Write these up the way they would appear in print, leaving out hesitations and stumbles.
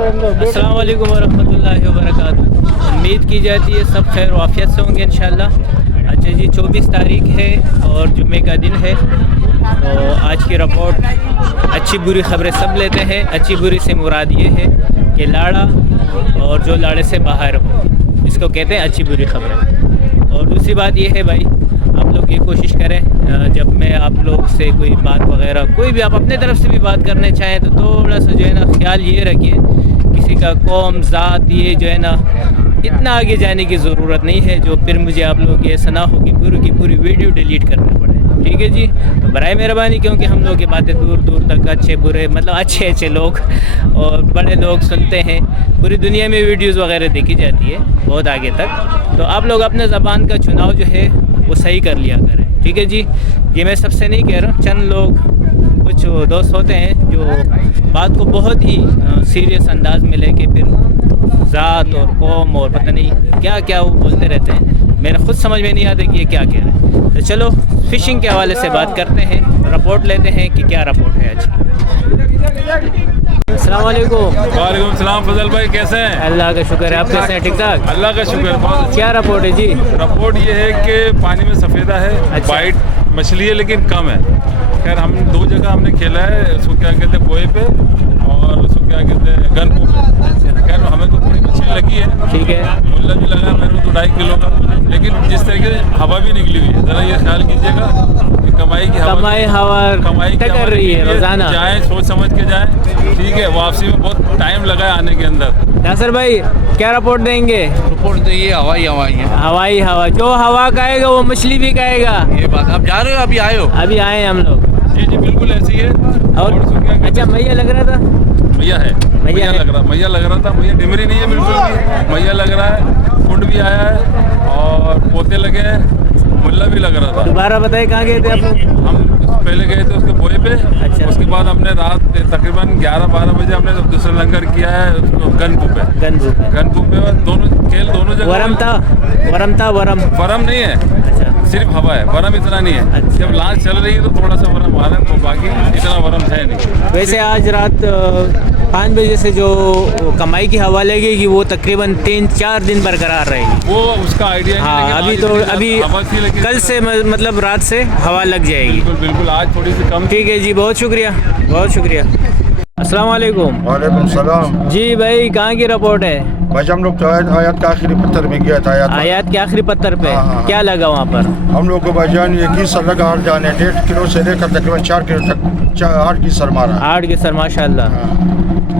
अस्सलाम वालेकुम वरहमतुल्लाहि वबरकातुहू। उम्मीद की जाती है सब खैर वाफियत से होंगे इंशाल्लाह। अच्छा जी, 24 तारीख है और जुम्मे का दिन है। तो आज की रिपोर्ट अच्छी बुरी ख़बरें सब लेते हैं। अच्छी बुरी से मुराद ये है कि लाड़ा और जो लाड़े से बाहर हो, इसको कहते हैं अच्छी बुरी ख़बरें। और दूसरी बात ये है भाई, आप लोग ये कोशिश करें जब मैं आप लोग से कोई बात वगैरह, कोई भी आप अपने तरफ से भी बात करने चाहें तो थोड़ा सा जो है ना ख्याल ये रखिए, किसी का कौम ज़ात ये जो है ना इतना आगे जाने की ज़रूरत नहीं है जो फिर मुझे आप लोग ये ऐसा ना हो कि पूरी की पूरी वीडियो डिलीट करनी पड़े। ठीक है जी, तो बराए मेहरबानी, क्योंकि हम लोग की बातें दूर दूर तक अच्छे बुरे मतलब अच्छे लोग और बड़े लोग सुनते हैं। पूरी दुनिया में वीडियोस वगैरह देखी जाती है बहुत आगे तक। तो आप लोग अपने ज़बान का चुनाव जो है वो सही कर लिया करें। ठीक है जी, ये मैं सबसे नहीं कह रहा हूँ, चंद लोग कुछ दोस्त होते हैं जो बात को बहुत ही सीरियस अंदाज में लेके फिर ज़ात और कौम और पता नहीं क्या क्या वो बोलते रहते हैं। मेरा खुद समझ में नहीं आता कि ये क्या कह रहे हैं। तो चलो फ़िशिंग के हवाले से बात करते हैं, रिपोर्ट लेते हैं कि क्या रिपोर्ट है आज। अस्सलाम वालेकुम। वालेकुम सलाम। फजल भाई कैसे हैं? अल्लाह का शुक्र है, आप कैसे हैं? ठीक ठाक, अल्लाह का शुक्र। बहुत क्या रिपोर्ट है जी? रिपोर्ट ये है कि पानी में सफ़ेदा है। अच्छा। वाइट मछली है लेकिन कम है। खैर हम दो जगह हमने खेला है, उसको क्या कहते हैं बोए पे और उसको क्या कहते हैं गनपू पे। खैर हमें तो थोड़ी मछली लगी है, ठीक है। मुल्ला भी लगा मेरे को तो 2.5 किलो का, लेकिन जिस तरीके से हवा भी निकली हुई है, ज़रा ये ख्याल कीजिएगा कि कमाई की हवा टकर रही है रोजाना। जाएँ सोच समझ के जाएँ, ठीक है। वापसी में बहुत टाइम लगा है आने के अंदर। नासिर भाई क्या रिपोर्ट देंगे? रिपोर्ट तो ये हवाई है। हवाई हवा, जो हवा कहेगा वो मछली भी कहेगा। ये बात आप जा रहे हो, अभी आए हो? अभी आए हम लोग। जी जी बिल्कुल ऐसी है। और उसको क्या कहते अच्छा, मैया लग रहा था? हैं? मैया है, मैया लग रहा था। मैया डिमरी नहीं है बिल्कुल भी, मैया लग रहा है। कुंड भी आया है और पोते लगे हैं, मुल्ला भी लग रहा था। दोबारा बताइए कहाँ गए थे आप लोग? हम पहले गए थे उसके बोए पे। अच्छा। उसके बाद हमने रात तकरीबन 11-12 बजे हमने दूसरा लंगर किया है उसको गनपू पे। और दोनों खेल दोनों जगह वरम नहीं है, अच्छा सिर्फ हवा है। वरम इतना नहीं है। अच्छा। जब लांच चल रही है तो थोड़ा सा वरम आ रहा है, तो बाकी इतना वरम है नहीं। वैसे आज रात 5 बजे से जो कमाई की हवा लगेगी वो तकरीबन 3-4 दिन बरकरार रहेगी। वो उसका आइडिया नहीं, हाँ, लेकिन अभी आज तो इतनी अभी हवा थी, लेकिन कल से मतलब रात से हवा लग जाएगी। बिल्कुल आज थोड़ी सी कम। ठीक है जी, बहुत शुक्रिया, बहुत शुक्रिया। अस्सलाम वालेकुम। वालेकुम सलाम। जी भाई, कहाँ की रिपोर्ट है? भाई हम लोग तो आयत के आखिरी पत्थर में गया था। आयत के आखिरी पत्थर पे हाँ। क्या लगा वहाँ पर? हम लोग को भाईजान ये कीसर लगा हर जाने 1.5 किलो से लेकर तकरीबन 4 किलो तक 8 कीसर मारा। 8 के सर, माशाल्लाह।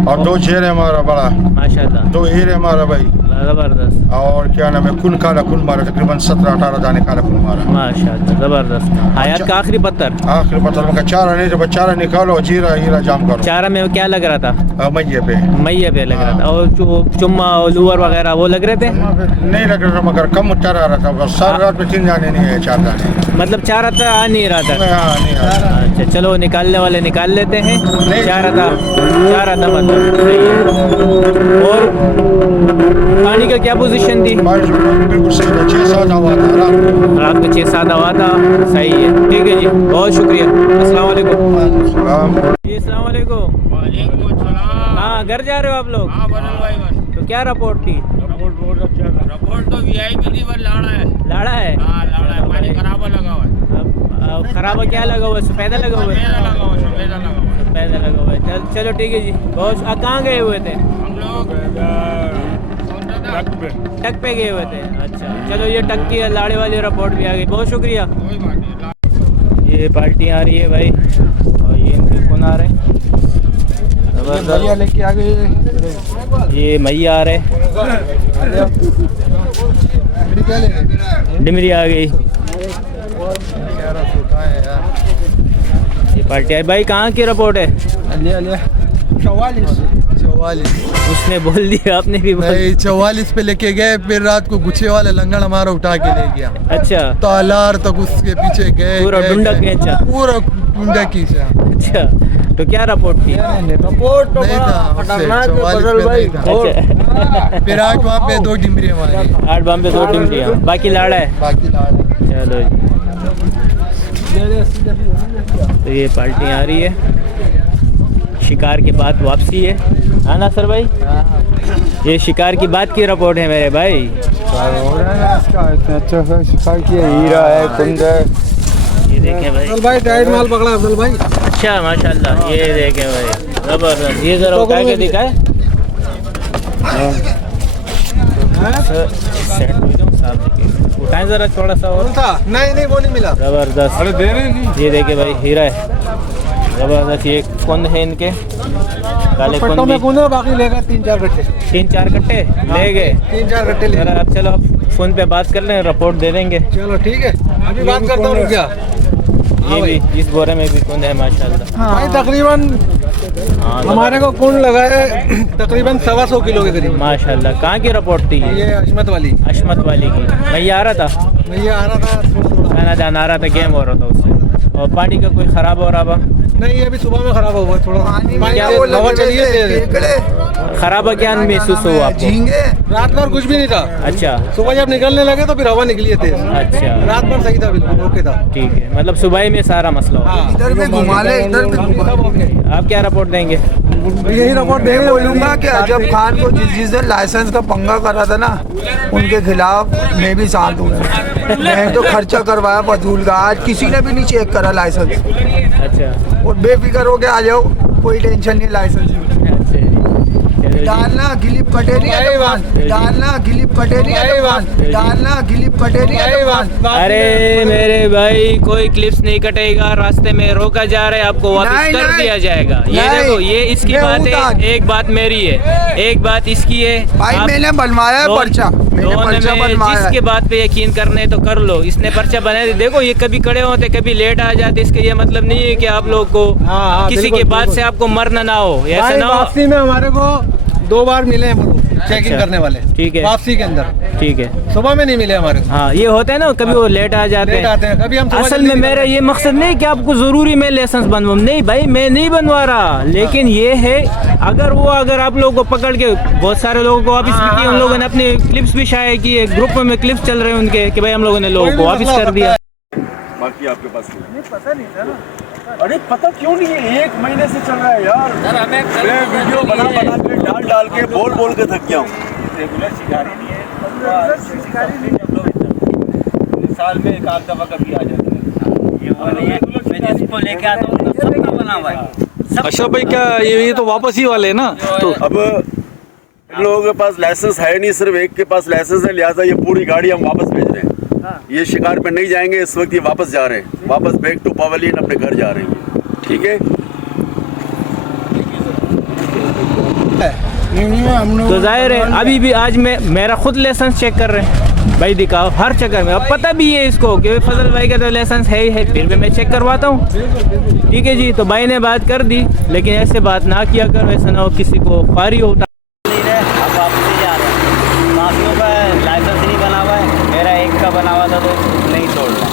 और 2 शेर है हमारा बड़ा, माशाल्लाह, 2 हीर है हमारा भाई। ज़बरदस्त, और क्या नाम है, कुन काला कुन मारा, तकरीबन 17-18 दाने काला कुन मारा। माशाल्लाह, ज़बरदस्त। आयत का आखिरी पत्थर, आखिरी पत्थर में चारा नहीं, जब चारा निकालो जीरा हीरा जाम करो। चारा में क्या लग रहा था? मैये पे मैया पे लग रहा था। और जो चुम्मा और लूअर वगैरह वो लग रहे थे? नहीं लग रहा था, मगर कम चारा आ रहा था। बस सारी रात में 3 दाने नहीं है, 4 दाने। मतलब चारा था, आ नहीं रहा था। नहीं आ रहा। अच्छा चलो, निकालने वाले निकाल लेते हैं। चारा था मतलब सही है। और पानी का क्या पोजीशन थी? बिल्कुल सही था, 6-7 हवा था रात में 6-7 हवा था। सही है, ठीक है जी, बहुत शुक्रिया। अस्सलाम वालेकुम। जी अस्सलाम वालेकुम। हाँ, घर जा रहे हो आप लोग? हाँ बनल भाई बस। तो क्या रिपोर्ट थी? रिपोर्ट तो वीआईपी थी, पर लाड़ा है। लाड़ा है? हाँ लाड़ा है, पानी खराबा लगा हुआ है। अब खराबा क्या लगा हुआ है? सफेदा लगा हुआ है? सफेदा लगा हुआ है, सफेदा लगा हुआ है। सफेदा लगा हुआ है। चलो ठीक है जी, बहुत। कहाँ गए हुए थे? हम लोग टक पे गए हुए थे। अच्छा चलो, ये टक की लाड़े वाली रिपोर्ट भी आ गई, बहुत शुक्रिया। कोई बात नहीं। ये पार्टी आ रही है भाई, और ये इनके कौन आ रहे हैं? लेके आ गए। ये मैया आ रहे, डिमरी आ गई। ये पार्टी आई भाई, कहाँ की रिपोर्ट है? 44 उसने बोल दिया, आपने भी बोल दिया। 44 पे लेके गए, फिर रात को गुच्छे वाला लंगड़ हमारा उठा के ले गया। अच्छा, तालार तक उसके पीछे गए, पूरा डुंडा खींचा। पूरा डुंडा खींचा। अच्छा, तो क्या रिपोर्ट थी? रिपोर्ट तो नहीं था उससे, 44 पे नहीं था। अच्छा फिर 8 वहाँ पे 2 डिमरी हमारी, 8 बम पे 2 डिमरियाँ, बाकी लाड़ा है। बाकी लाड़। चलो जी, तो ये पार्टी आ रही है। शिकार के बाद वापसी है। हाँ नासर भाई, ये शिकार की बात की रिपोर्ट है मेरे भाई। अच्छा सा शिकार किया, हीरा है, कुंद है। ये देखें भाई, भाई टाइट माल पकड़ा अफजल भाई। अच्छा माशाल्लाह, ये देखें भाई ज़बरदस्त। ये ज़रा उठा के दिखाए, सेट हो जाओ, साफ दिखे, उठाएं ज़रा थोड़ा सा और। नहीं वो नहीं मिला। ज़बरदस्त, अरे दे रहे नहीं। ये देखे भाई हीरा है ज़बरदस्त। ये कुंद है इनके, काले कुंद भी। कूदा बाकी लेगा 3-4 गट्टे। 3-4 कट्टे ले गए। 3-4 गट्टे ले। जरा अब चलो फ़ोन पे बात कर लें, रिपोर्ट दे देंगे। चलो ठीक है, अभी बात करता हूँ क्या। ये भी इस बोरे में भी कुंद है माशाल्लाह। भाई तकरीबन हाँ हमारे को कुंड लगा है तकरीबन 125 किलो के करीब। माशाल्लाह। कहाँ की रिपोर्ट थी? ये अशमत वाली। अशमत वाली की। मैं ये आ रहा था, ये आ रहा था थोड़ा। खाना जान आ रहा था, गेम हो रहा था उससे। और पानी का कोई ख़राब हो रहा था? नहीं अभी सुबह में खराब हुआ थोड़ा। क्या हवा चलिए तेज। खराब क्या महसूस हुआ आपको? रात भर कुछ भी नहीं था। अच्छा सुबह जब निकलने लगे तो फिर हवा निकली है तेज। अच्छा, रात भर सही था, बिल्कुल ओके था। ठीक है, मतलब सुबह ही में सारा मसला हो। इधर में घुमा ले, इधर में। आप क्या रिपोर्ट देंगे? यही रिपोर्ट देंगे। बोलूँगा कि अजब खान को जिस दिन लाइसेंस का पंगा करा था ना, उनके खिलाफ मैं भी शांत हूँ। मैं तो खर्चा करवाया फजूल का, आज किसी ने भी नहीं चेक करा लाइसेंस। अच्छा और बेफिक्र हो के आ जाओ, कोई टेंशन नहीं लाइसेंस। डालना गिलिप कटे नहीं अजमान, डालना गिलिप कटे नहीं अजमान, डालना गिलिप कटे नहीं अजमान। अरे मेरे भाई, कोई क्लिप्स नहीं कटेगा, रास्ते में रोका जा रहा है, आपको वापस नहीं, कर नहीं, दिया जाएगा। ये नहीं, देखो, ये इसकी मैं बात हूँ है, एक बात मेरी है, एक बात इसकी है। भाई आप मैंने बनवाया है पर्चा, मैंने दोनों पर्चा में बनवाया है। जिसके बात पे यकीन करने तो कर लो। इसने पर्चा बनाया, देखो ये कभी खड़े होते कभी लेट आ जाते, इसका ये मतलब नहीं है कि आप लोग को किसी के बात से आपको मरना ना हो, ऐसा ना हो। वापसी में हमारे को 2 बार मिले हैं वो लोग चेकिंग करने वाले। ठीक है, वापसी के अंदर। ठीक है, सुबह में नहीं मिले हमारे को। हाँ ये होता है ना, कभी वो लेट आ जाते लेट आते हैं, कभी हम सुबह असल जल्दी में मेरा ये मकसद नहीं कि आपको ज़रूरी मैं लाइसेंस बनवाऊँ, नहीं भाई मैं नहीं बनवा रहा, लेकिन ये है अगर आप लोगों को पकड़ के, बहुत सारे लोगों को वापस भी किए, उन लोगों ने अपने क्लिप्स भी शाये किए, ग्रुप में क्लिप्स चल रहे हैं उनके कि भाई हम लोगों ने लोगों को वापस कर दिया। बाकी आपके पास नहीं पता नहीं था ना। अरे पता क्यों नहीं है, 1 महीने से चल रहा है यार। मैं वीडियो बना के डाल के बोल के थक गया हूँ। रेगुलर शिकारी नहीं है, शिकारी नहीं, साल में 1 आध दफा कभी आ जाता है। ये वो नहीं है, मैं जिसको लेके आता हूँ सबका बना हुआ है। अशरफ भाई क्या ये तो वापस ही वाले हैं ना? तो अब इन लोगों के पास लाइसेंस है नहीं, सिर्फ एक के पास लाइसेंस है, लिहाजा ये पूरी गाड़ी हम वापस भेज रहे हैं। ये शिकार पे नहीं जाएंगे इस वक्त, ये वापस जा रहे हैं, वापस बैक टू पवेलियन अपने घर जा रहे हैं। ठीक है, तो जाहिर है अभी भी आज मेरा खुद लाइसेंस चेक कर रहे हैं भाई, दिखाओ हर चक्कर में। अब पता भी है इसको कि फजल भाई का तो लाइसेंस है ही है, फिर भी मैं चेक करवाता हूँ। ठीक है जी, तो भाई ने बात कर दी, लेकिन ऐसे बात ना किया करो, ऐसा ना हो किसी को ख्वारी हो। अब वापसी जा रहे हैं, माफियों का लाइसेंस नहीं बना हुआ है, मेरा एक का बना हुआ था तो नहीं तोड़ रहा।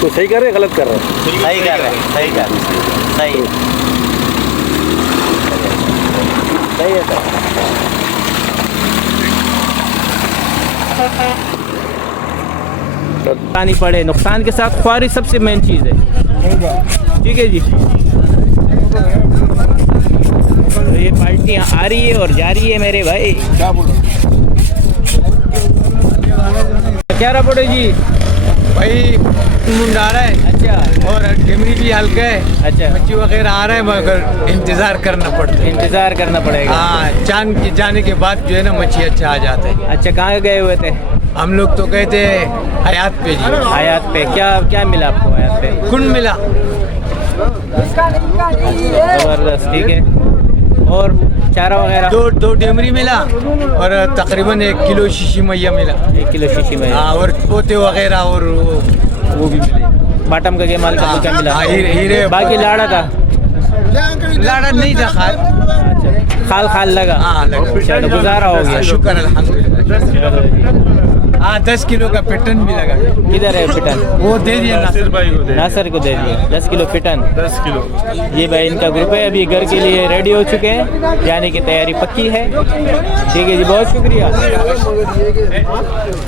तो सही कर रहे गलत कर रहे? सही कर रहे हैं, सही कर रहे हैं, सही है सर। नहीं पड़े, नुकसान के साथ ख्वारी सबसे मेन चीज़ है। ठीक है जी, तो ये पार्टियाँ आ रही है और जा रही है मेरे भाई। क्या बोलो क्या रिपोर्ट है जी? भाई मुंडा रहा है। अच्छा, और डेमरी भी हल्का है। अच्छा, मच्छी वगैरह आ रहा है, मगर इंतजार करना पड़ता है। इंतज़ार करना पड़ेगा। हाँ, चांद के जाने के बाद जो है ना मच्छी अच्छा आ जाता है। अच्छा, कहाँ गए हुए थे? हम लोग तो गए थे हयात पे जी। हयात पे क्या मिला आपको हयात पे? कुंड मिला। ज़बरदस्त, ठीक है। और चारा वगैरह? दो डेमरी मिला और तकरीबन 1 किलो शीशी मैया मिला। 1 किलो शीशी में। हाँ, और पोते वगैरह और वो भी मिले। बाटम का माल का क्या मिला? हीरे। बाकी लाड़ा था? लाड़ा नहीं था, अच्छा, खाल लगा। हाँ लगा। चलो, गुजारा हो गया। शुक्र अल्हम्दुलिल्लाह। चलो जी। हाँ 10 किलो का पिटन भी लगा। किधर है पिटन? वो दे दिया नासिर भाई को दे नासर को दे दिया 10 किलो पिटन। 10 किलो। ये भाई इनका ग्रुप है, अभी घर के लिए रेडी हो चुके हैं, जाने की तैयारी पक्की है। ठीक है जी, बहुत शुक्रिया।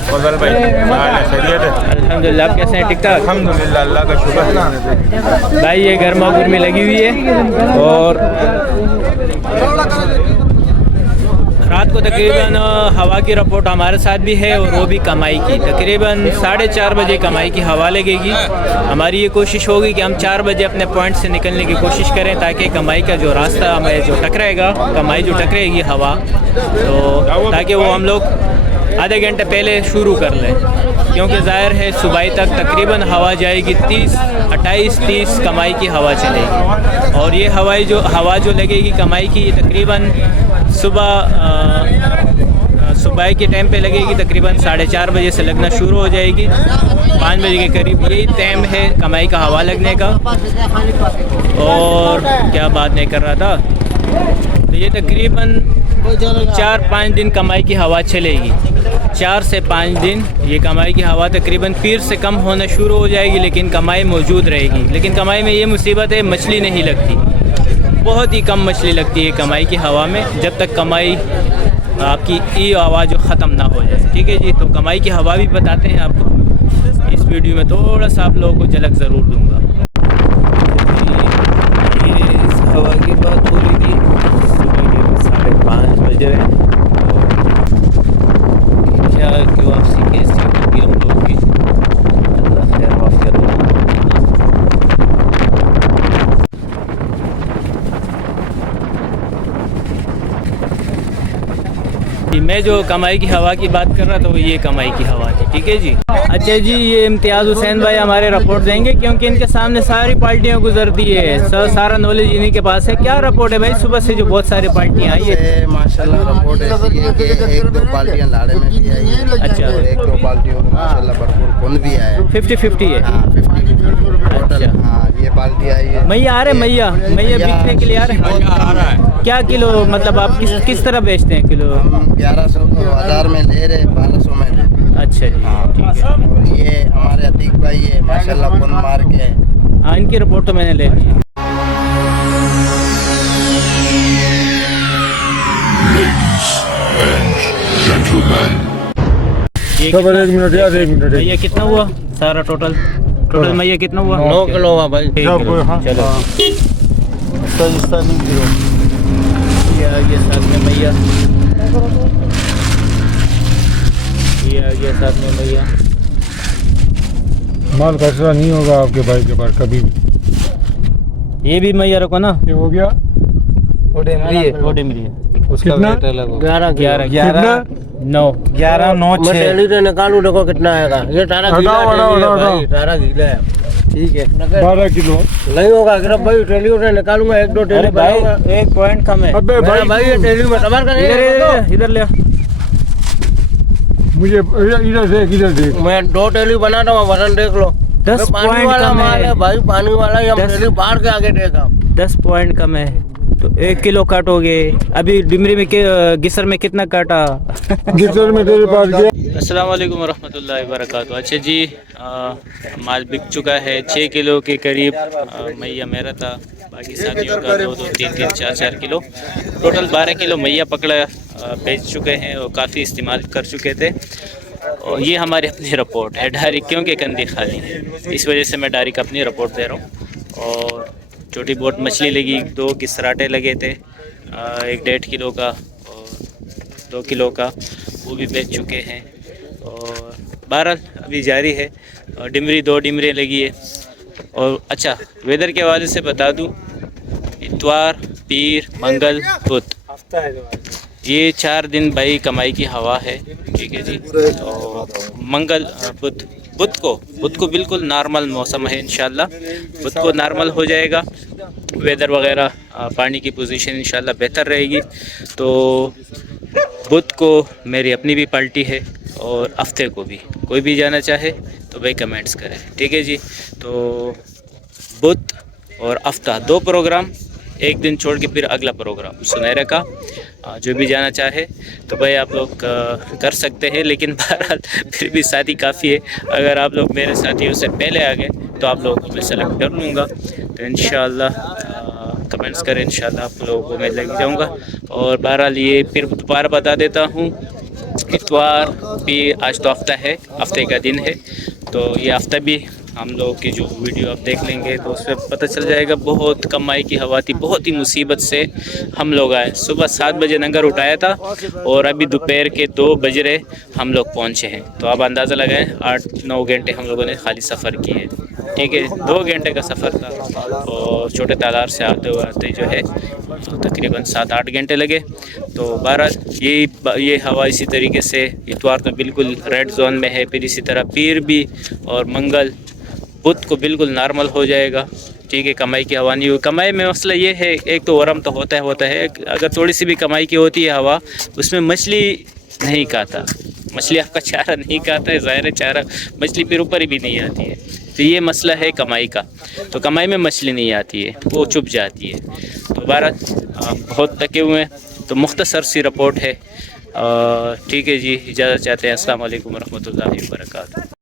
फजल भाई खैरियत है? अल्हम्दुलिल्लाह, आप कैसे हैं? ठीक ठाक? अल्हम्दुलिल्लाह, अल्लाह का शुक्र है। भाई ये गर्मा में लगी हुई है और रात को तकरीबन हवा की रिपोर्ट हमारे साथ भी है और वो भी कमाई की। तकरीबन 4:30 बजे कमाई की हवा लगेगी। हमारी ये कोशिश होगी कि हम 4 बजे अपने पॉइंट से निकलने की कोशिश करें ताकि कमाई का जो रास्ता हमें जो टकराएगा, कमाई जो टकराएगी हवा, तो ताकि वो हम लोग आधे घंटे पहले शुरू कर लें, क्योंकि ज़ाहिर है सुबह तक तकरीबन हवा जाएगी 28-30 कमाई की हवा चलेगी। और ये हवा जो लगेगी कमाई की, ये तकरीबन सुबह के टाइम पे लगेगी। तकरीबन 4:30 बजे से लगना शुरू हो जाएगी, 5 बजे के करीब यही टाइम है कमाई का हवा लगने का। और क्या बात नहीं कर रहा था, तो ये तकरीबन 4-5 दिन कमाई की हवा चलेगी। 4 से 5 दिन ये कमाई की हवा तकरीबन पीर से कम होना शुरू हो जाएगी, लेकिन कमाई मौजूद रहेगी। लेकिन कमाई में ये मुसीबत है, मछली नहीं लगती, बहुत ही कम मछली लगती है कमाई की हवा में, जब तक कमाई आपकी ई आवाज़ जो ख़त्म ना हो जाए। ठीक है जी, तो कमाई की हवा भी बताते हैं आपको इस वीडियो में, थोड़ा सा आप लोगों को झलक ज़रूर दूँगा। इस हवा की बात हो रही थी, 5:30 बज रहे हैं। क्या क्यों वापसी कैसी होगी हम लोग की, अल्लाह खैर वाफियत हो। मैं जो कमाई की हवा की बात कर रहा था वो ये कमाई की हवा थी। ठीक है जी। अच्छा जी, ये इम्तियाज़ हुसैन भाई हमारे रिपोर्ट देंगे, क्योंकि इनके सामने सारी पार्टियां गुजरती है, सारा नॉलेज इन्हीं के पास है। क्या रिपोर्ट है भाई, सुबह से जो बहुत सारी पार्टियां आई है? माशाल्लाह रिपोर्ट ऐसी है कि 1-2 पार्टियां लाड़े में भी आई है। अच्छा। और 1-2 पार्टियों में माशाल्लाह भरपूर कौन भी आया है। 50-50 है। हाँ 50-50 टोटल। हाँ ये पार्टी आई है। मैया आ रहे, मैया बिकने के लिए आ रहे हैं। क्या किलो, मतलब आप किस तरह बेचते हैं किलो? हम 1100 1000 में ले रहे, 1200 में ले रहे। अच्छा जी, ठीक है। और ये हमारे अतीक भाई है माशाल्लाह कौन मार के है। हाँ, इनकी रिपोर्ट तो मैंने ले ली है। मैया कितना हुआ सारा टोटल मैया कितना हुआ? 9 किलो हुआ भाई। चलो ये आ गया साथ में मैया, ये आ गया साथ में मैया। माल खसरा नहीं होगा आपके भाई के पास कभी भी। ये भी मैया रखो ना, ये हो गया। वो डिमरी है। उसका वेट अलग होगा। 11 9 11 9 6 टेली से निकालू, देखो कितना आएगा। ये 18 किलो है, 18 किलो है। ठीक है 12 किलो नहीं होगा सिर्फ भाई, टेली से निकालूंगा 1-2 टेली भाई, एक पॉइंट कम है। अबे भाई ये टेली में सवार का नहीं। इधर ले मुझे इधर देख। मैं 2 टेली बनाता हूँ, वजन देख लो। 10 पॉइंट कम है भाई, पानी वाला ही हम टेली बाहर के आगे देखा। 10 पॉइंट कम है तो 1 किलो काटोगे। अभी डिमरी में गिसर में कितना काटा? गिसर में तेरे पास गया। अस्सलाम वालेकुम वरहमतुल्लाहि वबरकातुहू। अच्छा जी, माल बिक चुका है 6 किलो के करीब। मैया मेरा था, बाकी साथियों का 2-2 3-3 4-4 किलो, टोटल 12 किलो मैया पकड़ा बेच चुके हैं और काफ़ी इस्तेमाल कर चुके थे। और ये हमारी अपनी रिपोर्ट है डायरेक्ट, क्योंकि कंदी खाली है, इस वजह से मैं डायरेक्ट अपनी रिपोर्ट दे रहा हूँ। और छोटी बहुत मछली लगी, 2 किसराटे लगे थे, 1-1.5 किलो का और 2 किलो का, वो भी बेच चुके हैं। और बहरहाल अभी जारी है। और डिमरी 2 डिमरी लगी है। और अच्छा, वेदर के हवाले से बता दूं, इतवार, पीर, मंगल, बुध, ये 4 दिन भाई कमाई की हवा है। ठीक है जी। तो मंगल बुध को बिल्कुल नॉर्मल मौसम है, इंशाल्लाह बुध को नॉर्मल हो जाएगा, वेदर वगैरह पानी की पोजीशन इंशाल्लाह बेहतर रहेगी। तो बुध को मेरी अपनी भी पार्टी है और हफ्ते को भी, कोई भी जाना चाहे तो भाई कमेंट्स करें। ठीक है जी। तो बुध और हफ्ता 2 प्रोग्राम एक दिन छोड़ के फिर अगला प्रोग्राम सुनहरे का। जो भी जाना चाहे तो भाई आप लोग कर सकते हैं, लेकिन बहरहाल फिर भी साथी काफ़ी है। अगर आप लोग मेरे साथियों से पहले आ गए तो आप लोगों को मैं सेलेक्ट कर लूँगा। तो इंशाल्लाह कमेंट्स करें, इंशाल्लाह आप लोगों को मैं लग जाऊँगा। और बहरहाल ये फिर दोबारा बता देता हूँ, इतवार भी आज तो हफ्ते का दिन है। तो ये हफ्ता भी हम लोगों की जो वीडियो आप देख लेंगे तो उसमें पता चल जाएगा। बहुत कमाई की हवा थी, बहुत ही मुसीबत से हम लोग आए। सुबह 7 बजे लंगर उठाया था और अभी दोपहर के 2 बज रहे हम लोग पहुँचे हैं। तो आप अंदाज़ा लगाएं 8-9 घंटे हम लोगों ने खाली सफ़र किए। ठीक है, 2 घंटे का सफ़र था और छोटे तालाब से आते जो है तो तकरीबन 7-8 घंटे लगे। तो बहरहाल ये हवा इसी तरीके से इतवार तो बिल्कुल रेड जोन में है, फिर इसी तरह पीर भी और मंगल बुध को बिल्कुल नॉर्मल हो जाएगा। ठीक है, कमाई की हवा नहीं हुई। कमाई में मसला ये है, एक तो वरम तो होता है, अगर थोड़ी सी भी कमाई की होती है हवा, उसमें मछली नहीं खाता, मछली आपका चारा नहीं खाता है, ज़ाहिर है चारा मछली फिर ऊपर ही भी नहीं आती है। तो ये मसला है कमाई का। तो कमाई में मछली नहीं आती है, वो चुप जाती है। तो भारत बहुत थके हुए हैं, तो मुख्तसर सी रिपोर्ट है। ठीक है जी, इजाज़त चाहते हैं। अस्सलाम वालेकुम रहमतुल्लाहि व बरकातहू।